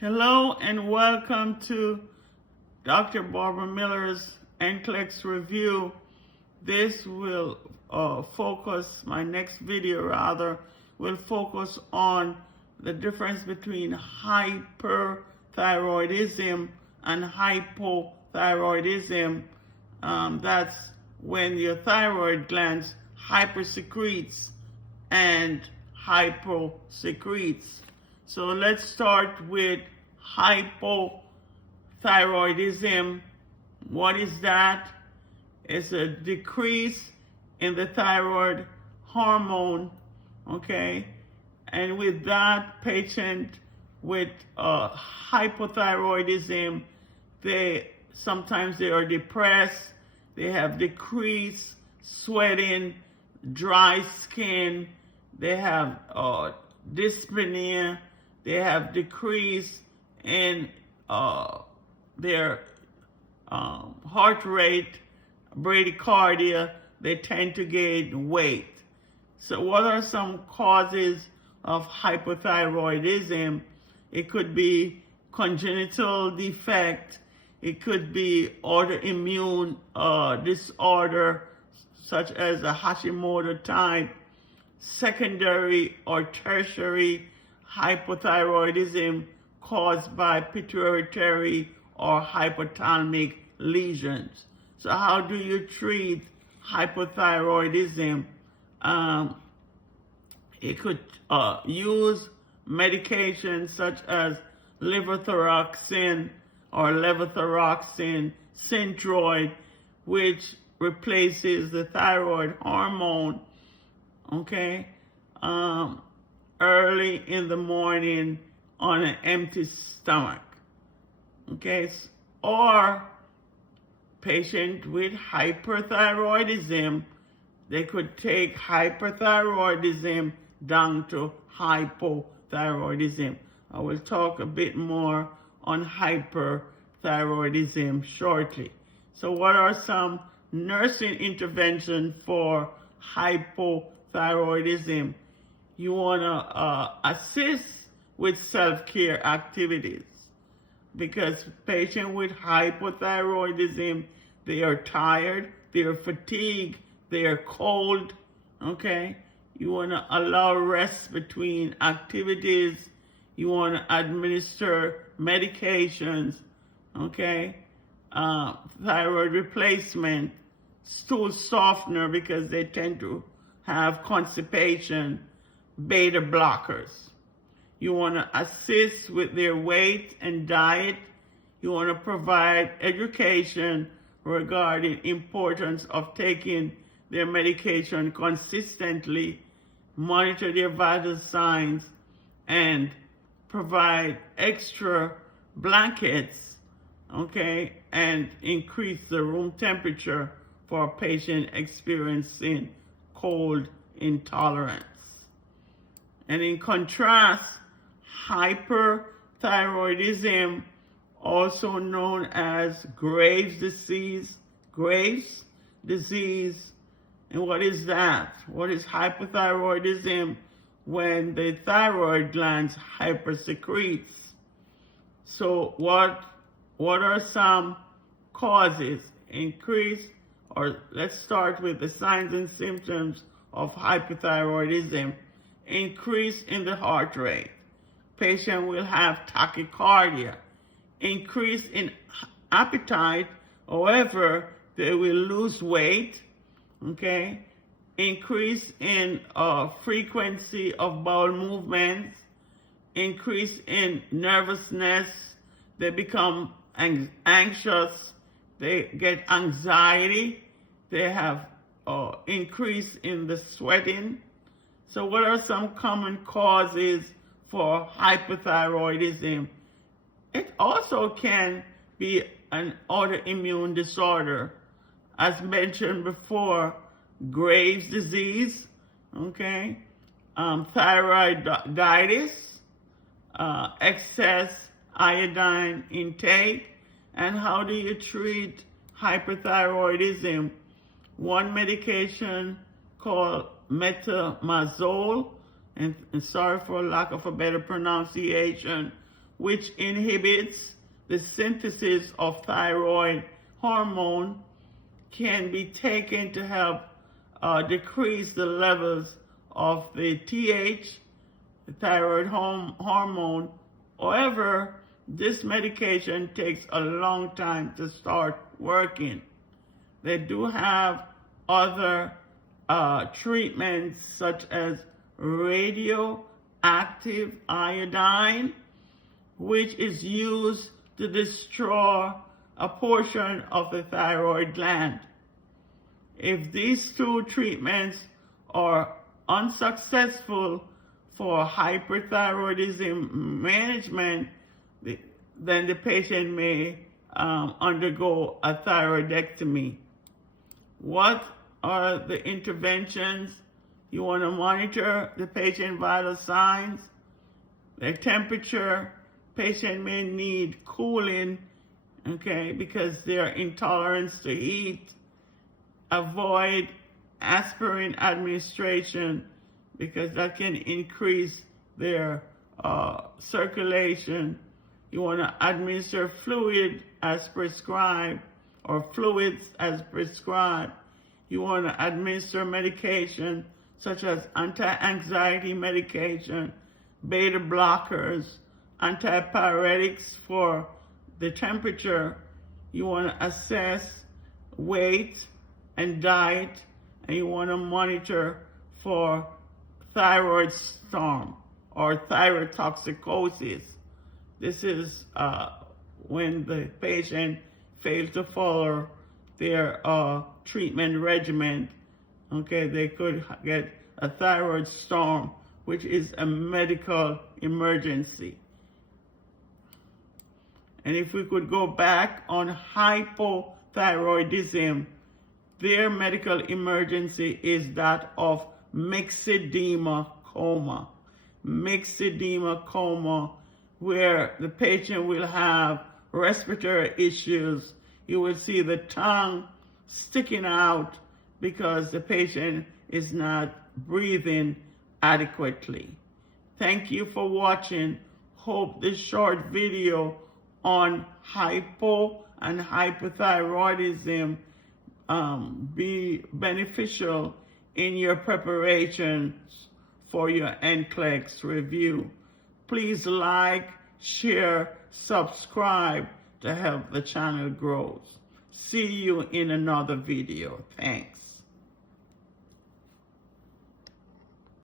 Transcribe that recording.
Hello and welcome to Dr. Barbara Miller's NCLEX review. This will my next video rather, will focus on the difference between hyperthyroidism and hypothyroidism. That's when your thyroid glands hypersecretes and hyposecretes. So let's start with hypothyroidism. What is that? It's a decrease in the thyroid hormone, okay? And with that patient with hypothyroidism, sometimes they are depressed, they have decreased sweating, dry skin, they have dyspnea, they have decrease in their heart rate, bradycardia, they tend to gain weight. So what are some causes of hypothyroidism? It could be congenital defect, it could be autoimmune disorder such as a Hashimoto type, secondary or tertiary hypothyroidism caused by pituitary or hypothalamic lesions. So how do you treat hypothyroidism? It could use medications such as levothyroxine or levothyroxine Synthroid, which replaces the thyroid hormone, okay? Early in the morning on an empty stomach, okay? Or patient with hyperthyroidism, they could take hyperthyroidism down to hypothyroidism. I will talk a bit more on hyperthyroidism shortly. So what are some nursing interventions for hypothyroidism? You want to assist with self-care activities because patients with hypothyroidism, they are tired, they are fatigued, they are cold, okay? You want to allow rest between activities. You want to administer medications, okay? Thyroid replacement, stool softener because they tend to have constipation, beta blockers. You want to assist with their weight and diet. You want to provide education regarding importance of taking their medication consistently, monitor their vital signs, and provide extra blankets, okay, and increase the room temperature for a patient experiencing cold intolerance. And in contrast, hyperthyroidism, also known as Graves' disease, and what is that? What is hypothyroidism? When the thyroid glands hypersecretes. So what are some causes? Let's start with the signs and symptoms of hypothyroidism. Increase in the heart rate. Patient will have tachycardia. Increase in appetite, however, they will lose weight, okay? Increase in frequency of bowel movements. Increase in nervousness. They become anxious. They get anxiety. They have increase in the sweating. So what are some common causes for hypothyroidism? It also can be an autoimmune disorder. As mentioned before, Graves' disease, okay, thyroiditis, excess iodine intake, and how do you treat hyperthyroidism? One medication called metamazole, and sorry for lack of a better pronunciation, which inhibits the synthesis of thyroid hormone, can be taken to help decrease the levels of the the thyroid hormone. However, this medication takes a long time to start working. They do have other treatments such as radioactive iodine, which is used to destroy a portion of the thyroid gland. If these two treatments are unsuccessful for hyperthyroidism management, then the patient may undergo a thyroidectomy. What are the interventions? You want to monitor the patient vital signs, their temperature. Patient may need cooling, okay, because their intolerance to heat. Avoid aspirin administration because that can increase their circulation. You want to administer fluid as prescribed or fluids as prescribed. You want to administer medication such as anti-anxiety medication, beta blockers, antipyretics for the temperature. You want to assess weight and diet, and you want to monitor for thyroid storm or thyroid toxicosis. This is when the patient fails to follow their treatment regimen. Okay, they could get a thyroid storm, which is a medical emergency. And if we could go back on hypothyroidism, their medical emergency is that of myxedema coma. Myxedema coma, where the patient will have respiratory issues. You will see the tongue sticking out because the patient is not breathing adequately. Thank you for watching. Hope this short video on hypo and hypothyroidism be beneficial in your preparations for your NCLEX review. Please like, share, subscribe to help the channel grow. See you in another video. Thanks.